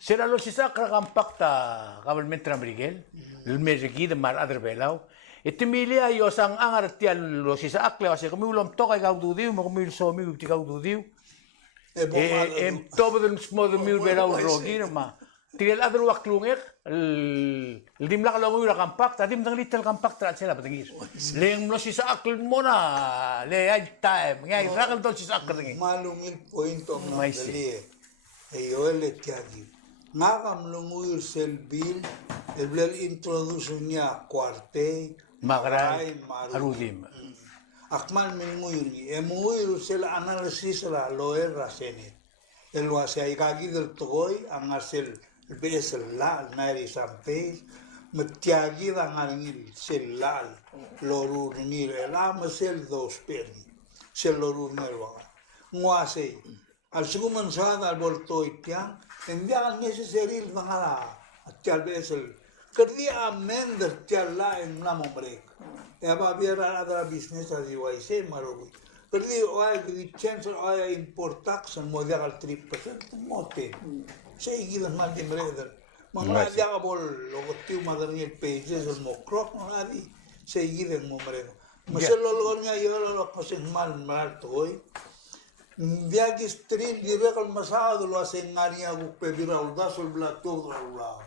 Sila lo si sa krakampakta gabel mentra brigel. El mergid mar adro belaw. Itimili ayo sang angar tial lo si sa akle wase kumulom to kay gawdudiw mo kumul so mi ti gawdudiw. Em todo del small mil belaw rogin ma. Tigil adro waklungek, dim la kalau ngura kampak, tadi mendang little kampak terat sila patengis. Leng no si sa akl mo na, le ay time, ngay rakal tol si sa akl ngi. Malungil point of no Maisi. dali. Ayo le tiagi. Ngakam lunguil selbil, el blel introduce niya kwarte, Magray, arudim. Akmal minguil ni, emuil sel analysis la loer rasene. El lo hace ahí gagi del togoy, ang asel besel la nari sampe, metiagi da ngangil sel la lorur ni el ama sel dos perni, sel lorur ni el waga. Nguase, al seguman sada al voltoy tiang, enviagan necesario ngala, tial besel. Kerja amender tial la en la mombrek. Ya va a ver a la business a diwaise marogu. Kerja oai di chance oai importaxen model al 3% mote. Sei gidan mal di mereder. Mangla ya bol logo tiu madarni pages el mokrok ngadi. Sei gidan mo mereder. Masel lo nga yo lo kosen mal toy. Viagi stril di rekal masado lo hacen ngaria gu pedira uldas ul blato ula.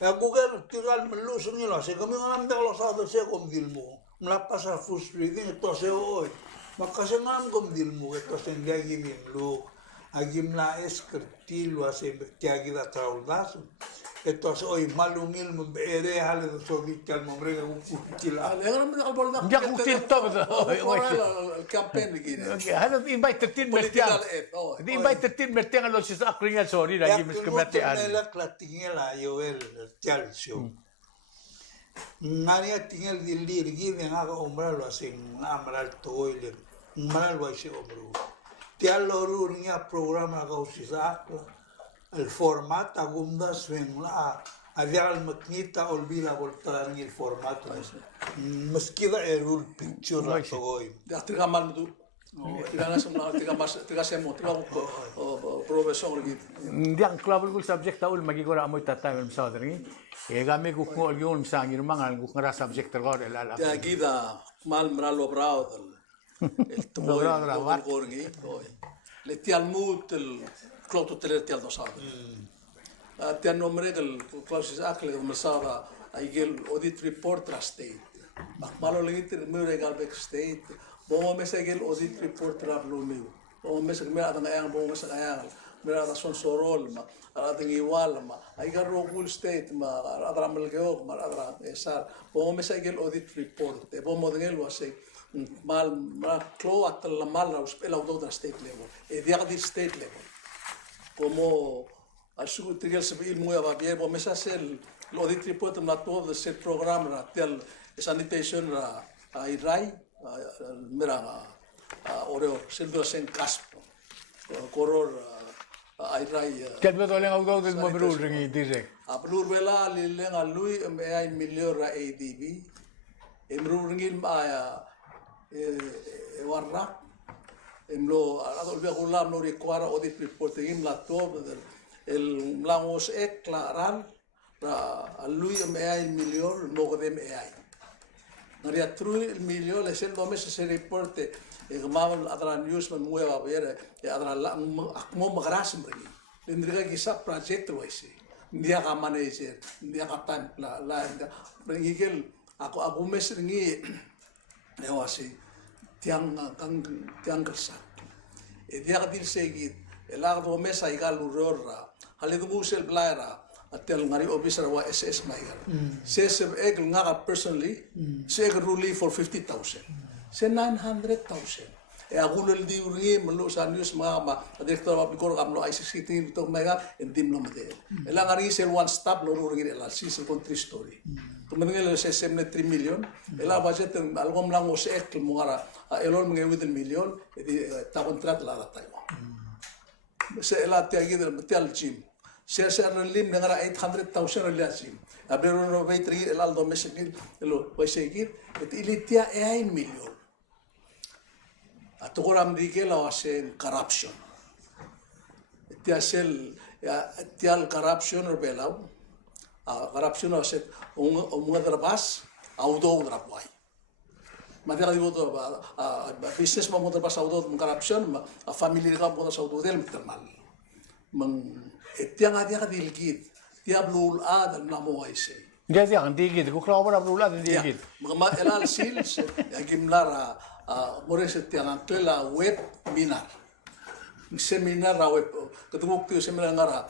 Ya gugar tiral melus ni lo se kami ngam de lo sado se kom dilmo. Mlapas a frustrating to se hoy. Makasih ngam kom dilmo to se viagi din lu. Agim la eskertil lo se tiagi da trauldas. Eto se hoy malungil mo ere hale do so vikal mo mrega gu kutila. Lengan mo nakabol na. Ya kutil to ba? El campaign begini. Halo invite 13 mertiang. Di invite 13 mertiang lo si sa akl ngi sorry na gimis kematian. Nela klatingela yo el tial show. Ngania tingel dilir give nga ka umbra lo sing amral toile. Umbra lo se obru. Tial lo runya programa ka usisa el format agumda swing la había al maquinita olvida voltar en el formato. Meskida erul picture la togoy. Ya tiga mal tu. Tiga nasem na tiga semo tiga profesor gitu. Diang klabul gul subject taul magigora amoy tatay mem saudri. Gami gu ko yun sangir mangal gu ngara subject tergor el ala. Ya gida mal mralo brao el toy el gorgi. Le tial mut el kloto teler tial dosado. Tial nombre el clausis akle masada aigel audit report tra state. Malo lingit mure galbek state. Bongo mesegel audit report tra blumeu. Bongo meseg mera ada ayang bongo meseg ayang. Mera ada son sorol ma ada ngiwal ma aigar rogul state ma ada melgeok ma ada esar. Bongo mesegel audit report. Bongo dengel waseg mal klo atal mal raus pela auto state level. Dia di state level. Como al sugo tigel sebil muy ababie bo mesa sel audit report na todo de set program ra tel sanitation ra irai mera oreo sel do sen caspo koror irai Kelbe to leng auto del mobrul ringi direk. ablur bela lileng alui ai milion ra adb emru ringil ma warra emlo adol be gulam no require audit report im la todo el mlangos eklaran ra alui ai milion no dem ai naria tru el milion es el domes se reporte e gmavel adra news man mueva ver e adra mo magras mregi lindriga gisa project waisi dia ka manager dia ka time la ngigel aku mes ngi lewasi tiang kersa e dia ka dil segit el agdo mesa igal urora hale du busel blaira atel ngari officer wa ss maigal se ek ngaga personally se ruli for 50,000 se 900,000 e agul el di uri melo sa news ma director wa bikor gamlo ICC tin to mega endim no mate el ngari se one stop lo uri el si se con tri story to menel se 3 million el budget algo mlango se ek mungara elol menge with el million e ta contract la tayo se la tiagi del metal gym se relim ngara 800,000 el gym abero no vetri el aldo mesekil lo vai seguir et ilitia e 1 million atoram digela wasen corruption tia sel tial corruption belau corruption waset drabas audo drabai madera digo to business mo motor pas audo corruption a family ka mo audo del termal mang etiang adia ka dilgit tiablul adal namo aise. Dia kan digit, ku klau ora blula digit. Mga elal sils gimlara mores tiang klela webinar. Seminar web ketemu tu seminar ngara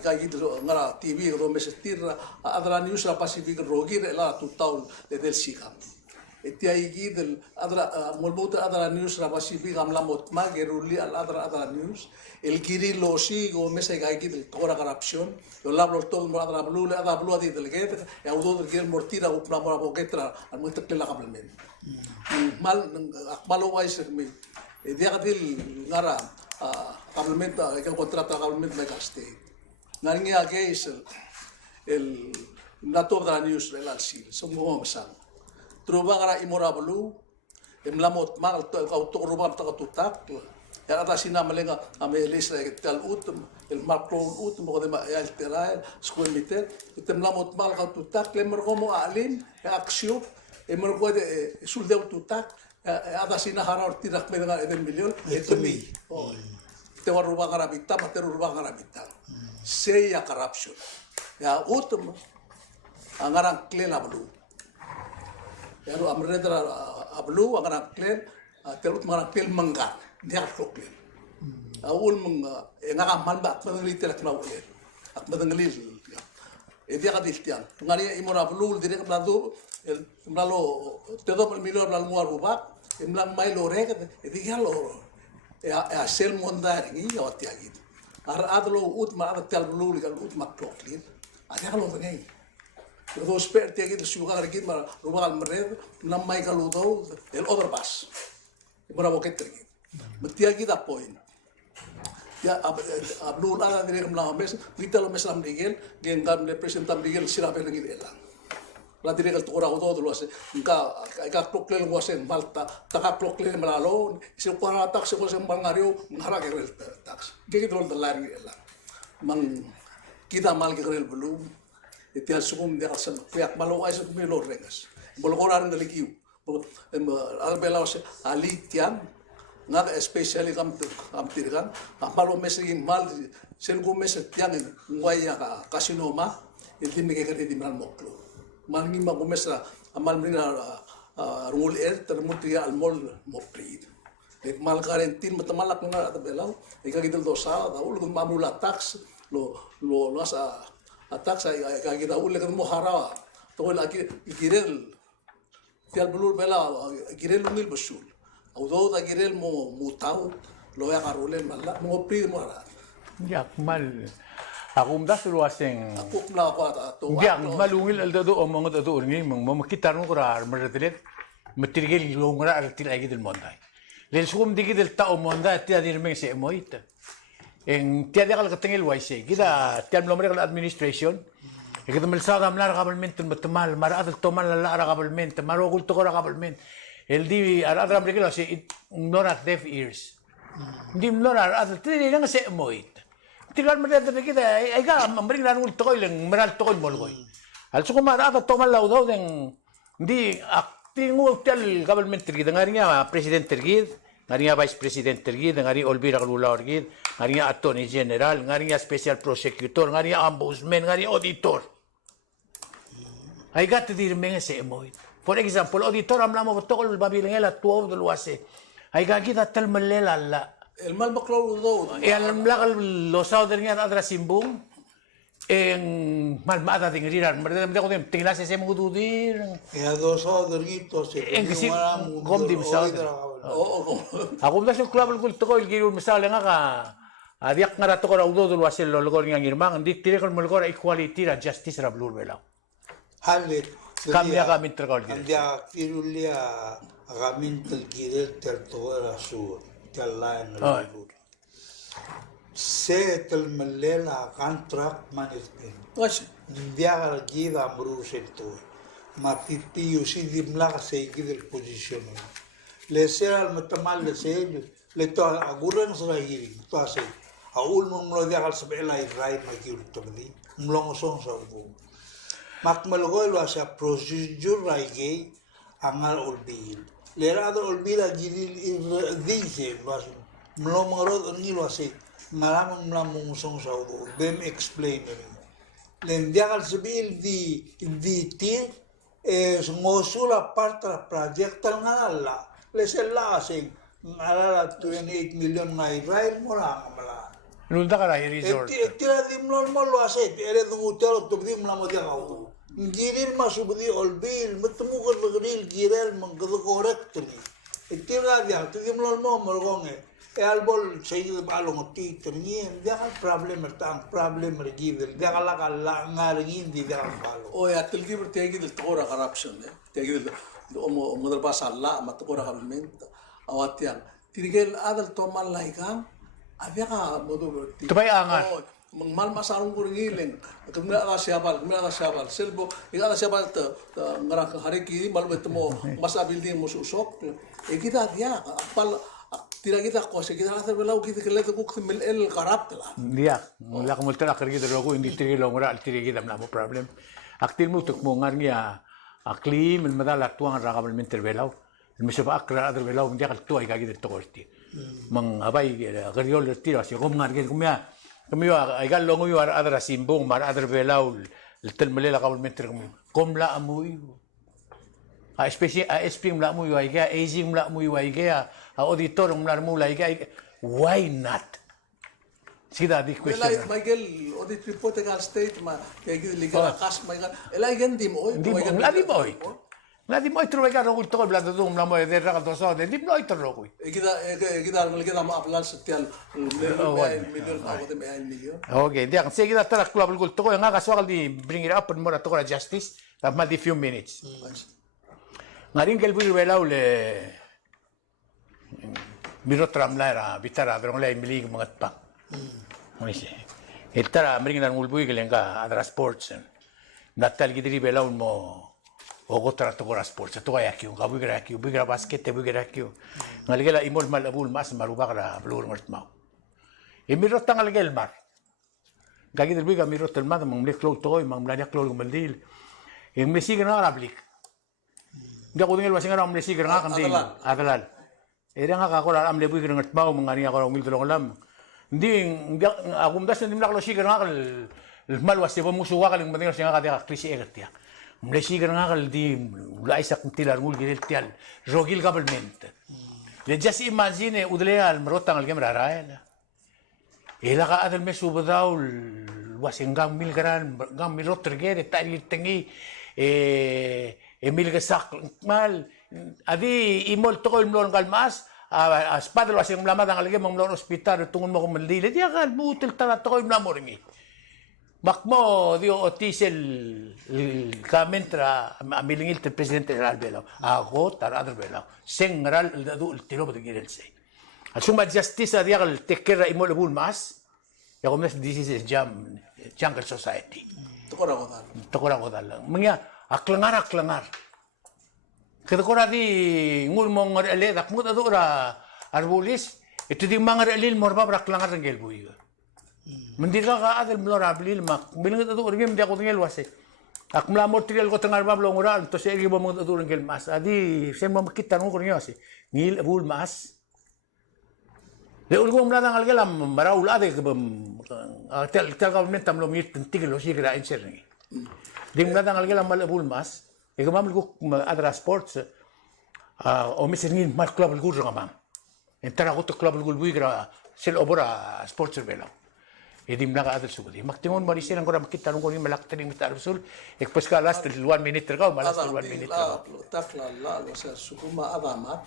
ika gitu ngara TV ro mesestir adra news la Pacific rogi la tu taul del sikam. Etia igid adra mulmut adra news la Pacific am la mot mageruli al adra news el kiri losi go mesa ika igid tora corruption yo la blo tol mo adra blu di del get ya udo del gel mortira u pla mora boketra al mo tekla kabelmen. Mal akmalo wais mi dia kadil ngara government el contrato government de Castell. Ngaringi age is el nato da news el alsil. Somo masang. Truba ngara imora blu emlamot mal to auto ruba ta tutak. Ya ata sina malenga ame lesa tal utum el marplon utum ko de el terael school meter temlamot mal ka tutak lemer como alin aksio emer ko de sul de tutak ada sina harar tirak me dengan 1 million itu mi. Te wa ruba garabita, materu ruba garabita. Seya corruption. Ya utum angarang klen ablu. Ya ru amredra ablu angarang klen terut angarang klen mangga. Dia klen. Awul meng ngaka malba mengelit telak na ulen. Ak mengelit. Dia kadiltian. Ngari imora ablu dire kabladu el mlalo tedo milor lal muar ruba. Imlang may lorek dia lo ya sel mondar ngi yoti agit ar adlo ut ma ad tal bluli kal ut ma kloklin ada lo ngai do sper ti agit sugar agit ma rumal mred nam mai kal udo el overpass ibra boket agit mati agit a point ya ablul ala dire kam mes vitalo meslam digel gen gam representam digel sirabe ngi elang la dire kal tora udo lo ase ka kloklen wasen malta taka kloklen malalo se para tak se wasen bangario ngara ke rel tax ge dol de lari la mang kita mal ke rel belum itial sugum de asan piak malo ay sa melo regas bolgoran de likiu al belos ali tian nada especially kam tirgan malo mesri mal sen go mes tian ngwaya kasino ma itimi ke ke di mal moklo mangi ma gomesra amal mrina rule termuti almol moprid ek mal karentin matamalak nga tabelaw ikagidel dosa daul kun mamula tax lo asa tax ay kagida ul kan mo harawa to lagi girel tial blur bela girel ngil basul au do da girel mo mutau lo ya karule mala mo prid mo ara Ya mal Aku mdas lu aseng. Aku melakukan atau. Dia malungil al dado omong dado ngi mong makitar mo kurar meretilet matirgel longra artil agi del monday. Len sugum digi del ta monday tia dir meng se moita. En tia de kal katengel waise. Kita tia nombre kal administration. Kita melsa gamlar government matmal mar adal tomal la ara government maro gul to government. El di ara adra merkel se nora deaf ears. Di nora adal tri nang se moita. Tigal mereka kita, ega memberikan ul tokoy leng meral tokoy molgoy. Also kung marata tomal laudaw deng di aktingu tel government tergid ngarinya president tergid, ngarinya vice president tergid, ngari olbira kalula tergid, ngarinya attorney general, ngarinya special prosecutor, ngarinya ombudsman, ngarinya auditor. Ay gat dir menga se emoy. For example, auditor amlamo tokol babilengela tuaw dulwase. Ay gagita tel melela la. El mal baklo do. El mlakal losao dernya adra simbung en mal mata tingriran mereka ko dem tinglas se mududir ya dosa dergito se en si gom dim sa ako das yung club kul to ko ilgirul misal nga ka adiak nga rato ko raudo dul wasel lolgor nga ngirmang di tire ko molgor equality ra justice ra blur bela halit kami ya kami terkol dia firulia gamin telgirel tertoera su tellain se tel melela contract management Oye, dia gida bruselto ma pipi usi dimla se gidel position le sera al matamal le se le to aguran sura hiri to ase aul mong lo dia al sabela irai ma kiul to di mlong song sa bu makmal go lo asa procedure rai ge angal olbil le rado olbila gidil dice lo ase mlong ro ni lo ase maraming song sa bu them explain Lendiagal sabihin di tir ngosula partra project tal ngalala lesella asing ngalala 28 million na Israel mo lang mala. Nulta ka na i-resort. Tira di mo lo aset ere du utero to di mo mo dia auto. Giril masubdi olbil matmu ko giril girel mangdo correct ni. Tira dia to di mo mo morgonge. Albol sa'yo balong ti ternyem dia kan problem tang problem regidel dia kala kala ngaringin di dia balo. O ya tilgi bertegi del tora corruption tegi del omo modal pasalla ma tora government awat yang tirigel adal to mal laikang avya ka modo berti. Tupay angan. Mal masarong kuringileng kumila ka siapal selbo ika ka siapal ngara hari ki mal betemo masa building mo susok kita dia apal tira kita cosa kita hacer belau kita que le tocó el carácter Dia, mula ka multa akar kita rogo hindi tiri lo ngora tiri kita na mo problem. Aktil mo tuk mo ngarnya aklim el madal actuang ragabal min terbelau. El misyo akra adr belau dia kal tuai ka kita tokorti. Mang abay gariol tiro si gom ngarge kumya. Kumya ay gal lo nguyo adra simbong mar adr belau el tel melela kabal min ter komla amuy. A especie a esping mla muy waiga, aging mla muy waiga, a auditor mla muy waiga. Why not? Sida di question. Ela Michael audit report ka state ma kaya legal kas Michael. Ela igen di mo Di mo ladi boy. Ladi mo itro waiga rogul to blado dum mla mo de ragal to so de di mo itro rogul. Kita ma aplan setial million ako de million. Okay, dia sige da tara club gul to nga kaswal di bring it up and more to justice. Tama di few minutes. Ngaring kelbui belau le miro tramla era bitara drong le milig mga pa. Moise. Etara mring na mulbui kelenga adra sports. Natal gidri belau mo ogotra to gora sports. To kaya kyu gabu gira kyu bigra basket bu gira kyu. Ngaligela imol malabul mas maruba kara blur mart mau. E miro tangal gel mar. Gagi del biga miro tel mad mang le klo to mang mlania klo gumbaldil. E mesi gna rablik. Dia ko tinggal wasing ram lesi gerang kan ding adalal. Era nga ka ko am lebu gerang tmao mangani ako mil tulong lam. Ding agum das ndim laklo si gerang kal mal wasi bo musuwa kal mading singa ka dia krisi egertia. Mlesi gerang kal di la isak tilar mul gidel tial rogil government. Le just imagine udle al merotang al gemra raela. Ela ka adal mesu badaw wasing gang mil garan gang mil rotrgere tali tengi Emil gesak mal adi imol tokol mlon kalmas aspadlo asing mlamad ang alge mong mlon ospital tungon mo kumaldile dia kal butil tala tokol mlamoringi makmo dio otisel kamentra amilingil te presidente del albelo ago tar adr belo sengral dadu el tiro de girelse asuma justice dia kal tekera imol bul mas ya como this is jungle society tokora godal mengya aklangar. Kita kora di ngul mong ele dak mut adura arbulis itu di mangar elil morba aklangar ngel bui. Mendira ka adel mlora ablil mak bilang itu urgem dia ko ngel wase. Ak mla material ko tangar bab longura to se igi mo adura ngel mas. Adi sen mo makita ngo kurnya se. Ngil bul mas. Le ulgo mla dangal gelam maraul ade tel government tamlo mit tiglo sigra encerni. Ding mla dangal gelam mal bul mas. Ika mam luguk adra sports o misingin mal club luguk ramam. Entara ko to club luguk buigra sel obora sports bela. Edim naga adal sugudi. Maktingon mari silang ko makita nung ko ni malakta ni mitar sul. Ekpos ka last 1 minute ka malas 1 minute ka. Takla la sa sukuma adama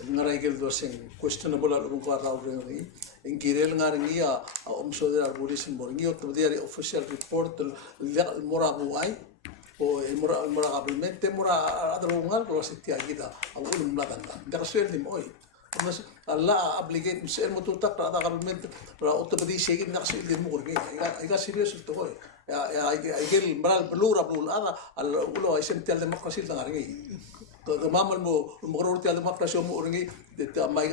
ngaray gel do sing questionable alung ko raw ring en girel ngaringi omso de arboris moringi o to diary official report mora buay o mora probablemente mora adrungal ko si tiagida ang ulum latanda da sweldi moy mas alla obligate misel mo tutak ra government ra otobadi sigin na sweldi mo kurgi ay serious to ko ay gel maral blura blul ada al ulo ay sem tial demokrasi da ngaringi kamamal mo murorti al demokrasi mo uringi de may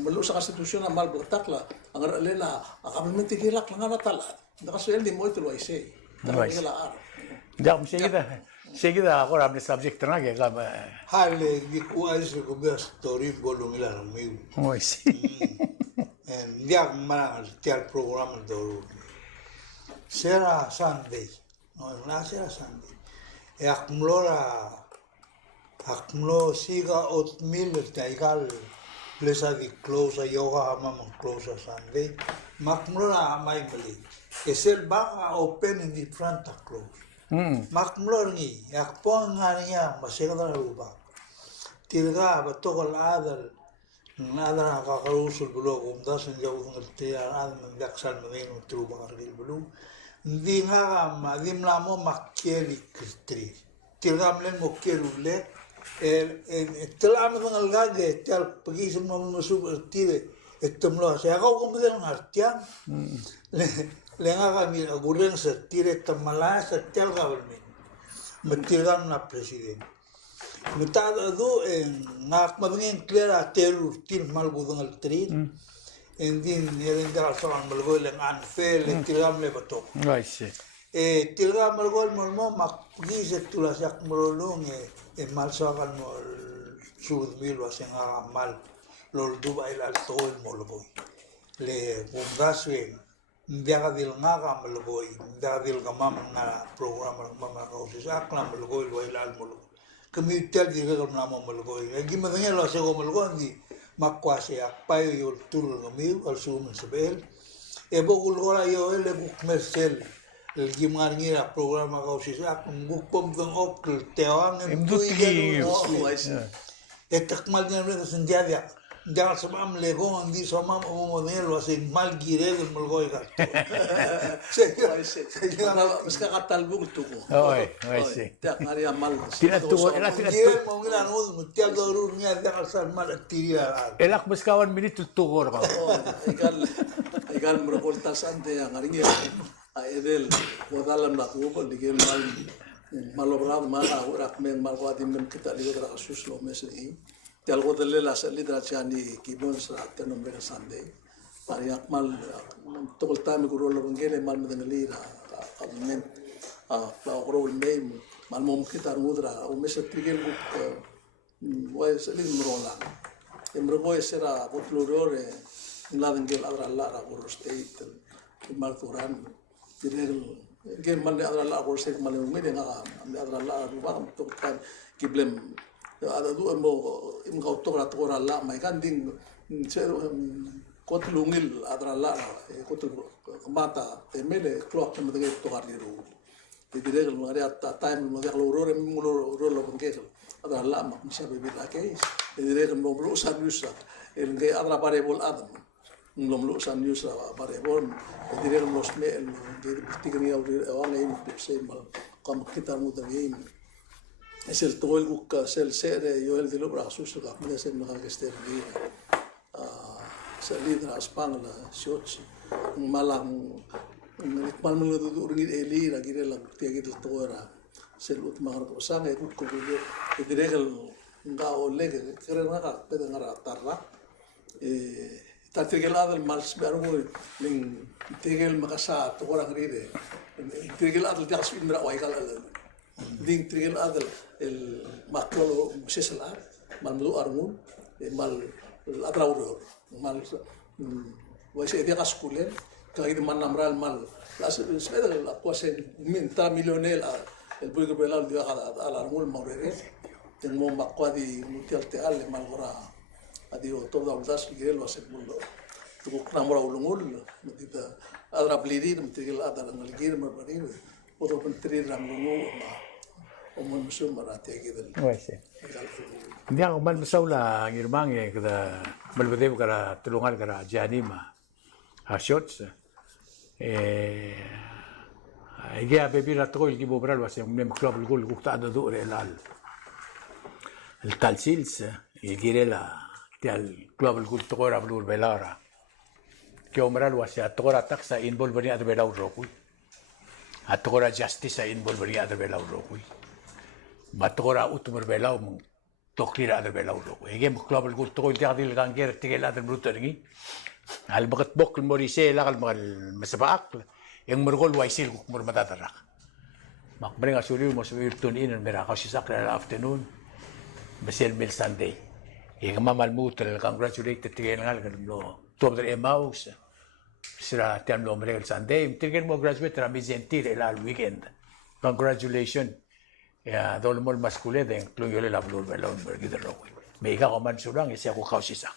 malu sa konstitusyon na mal blatakla ang lela government gilak lang na tala da sweldi mo ito ay say Jam seguida agora abre subject na que gama. Hale di kuais ko ba story bolong ila mi. Oi si. And dia mana tiar program do. Sera Sunday. No, na sera Sunday. E akmlora akmlo siga oatmeal taigal plesa di close yoga hamam close Sunday. Makmlora mai beli. Esel baka open in the front of close. Makmlor ni yakpon ngania masega na ruba. Tilga batokal adal nada kakarusul bulo das jauh ngerti adam daksal main utru bakargil bulo. Di nga madim lamo makkeli kristri. Tilga mlen mokkelule telam ng algage tal pagis mo musub tire etomlo sa ako kung bilang artian le nga kami agureng sa tire tamala sa tel government matilgam na president mitado do ngak mabingin clear terur til malbudang al trin endin neren dal soan malgol ang anfel tilgam le bato I see. Tilgam malgol mo makpagis tulasak molong malsakan mo sud mil waseng mal lol dubai al tol molboy le bungaswe ndiaga dil ngaga molboy ndiaga dil gamam na program mama ko sa akla molboy lo ilal molboy kami tel di ga na molboy gi madanya lo sa molboy di makwase akpayo yol tul ngami al sum sebel e bogul gora yo ele buk mesel el gimar ngira programa ko sa bukpom dong op teawang Imduti. etakmal niya rin sa ndiadia dahil sa mam legong hindi sa mam umumodelo sa mal gire del mulgoy ka Mas kakatalbog ito ko. Oy, I see. Tiyak nga rin mal. Tinatuwa, gire mo ngilan mutial dorur niya dahil sa mal atiriya elak mas kawan minit tutugor ka. Ikan merekoltas ante yang hari ini. Edel wadalam nak ubah digel malobran mana urak men malwadim men kita lihat kasus lo mesni. Tial ko telela sa lidra chani kibon sa tenom bega sande. Pariak mal tokol tami ko rolo ngele mal medengalira men pa rol name mal mom kita mudra o mesa trigel ko wa sa lin rola. Emrogo sera botlorore ngladengel adra la ko state mal turan direl gen mal adra la ko state mal ngene nga adra la ba to kan kiblem ada du mo imgau tora la mai kan ding kotlungil adra la kotl mata temele clock me de to gariru de direl ngari atta time mo de lorore mo lo bangkel adra la ma misa be la ke de direl mo bro sanusa el ngai adra pare bol adam ngom lo sanusa pare bol de direl mo sme de tigni au ngai se mal kam kita mo de es el todo el busca el ser yo el de los brazos que puede ser mejor que esté bien salir de la espalda shots malang mal mal do urgi eli la gire la tia gire todo era ser última hora sana y busco que dirigel nga ole que creo nga pede nga tarra tatigel adel mal sberu ling tigel makasa to ora gride tigel adel jas imra waigal ding trigel adel el maklolo sesela mal mudu armun mal atrauro mal waise dia kaskulen kaya di man namral mal las speda la cosa minta milionel el buigo belal dia ala armul maurere ten mo makwadi mutial te ale mal gora adio todo aldas gel was el mundo tu namra ulungul dita adra blirir mtigel adra ngalgir marbarir otro pentrir ramlungu umum musim marate gidel Waise. Dia ko mal masaula ngirmang kada malbadew kara tulungan kara janima. Shots. Igia bebira tol gibo bral was yung mem club gol gukta do do relal. El talsils igirela tial club gol tokora blur belara. Que omral was ya tokora taxa involveria ad belau rokui. At tokora justice involveria ad belau rokui. Matora utumur belau mung tokira ad belau rokui. Ege club gol tokol diadil ganger tigel ad brutangi. Al bagat bok morise la kal masabak yang mergol waisil kuk mur matatarak. Makbring asuli mo sa tune in mera kasi sa afternoon. Basel mil Sunday. Yang mamal mutal congratulate tigel ngal kan lo. Tom der emaus. sira tiam lo omre el Sunday. Tirgen mo graduate rami gentil el al weekend. Congratulations. Ya, dolmol maskulin, incluyó la blur belon bergidero. Meiga ko man sulang, isya ko kausisa.